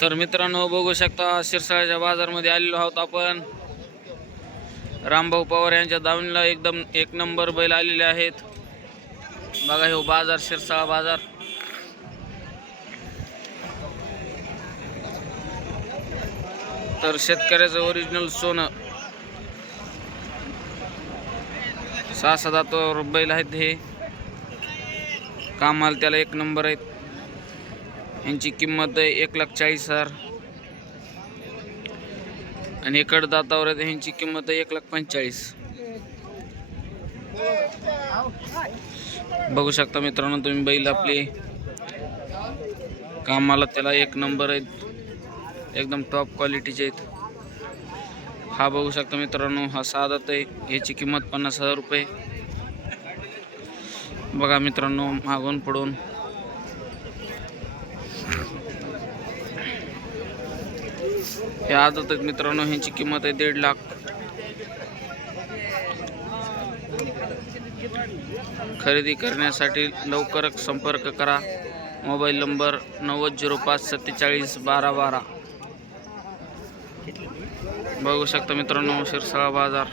तर मित्रांनो बघू शकता शिरसाळ्याच्या बाजारमध्ये आलेलो आहोत आपण. रामभाऊ पवार यांच्या दावणीला एकदम एक नंबर बैल आलेले आहेत. बघा हे बाजार शिरसाळा बाजार. तर शेतकऱ्याचं ओरिजिनल सोनं. सहा सहा तो बैल आहेत हे. कामाला त्याला एक नंबर आहेत. यांची किंमत आहे एक लाख चाळीस हजार. आणि हे कडदातावर आहेत ह्यांची किंमत आहे एक लाख पंचेचाळीस. बघू शकता मित्रांनो तुम्ही बैल आपली. कामाला त्याला एक नंबर आहेत. एकदम टॉप क्वालिटीचे आहेत. हा बघू शकता मित्रांनो हा साधात आहे ह्याची किंमत पन्नास हजार रुपये. बघा मित्रांनो मागून पडून हे आदत आहेत मित्रांनो ह्यांची किंमत आहे दीड लाख. खरेदी करण्यासाठी लवकरच संपर्क करा. मोबाईल नंबर नव्वद झिरो पाच सत्तेचाळीस बारा बारा. बघू शकता मित्रांनो शिरसाळा बाजार.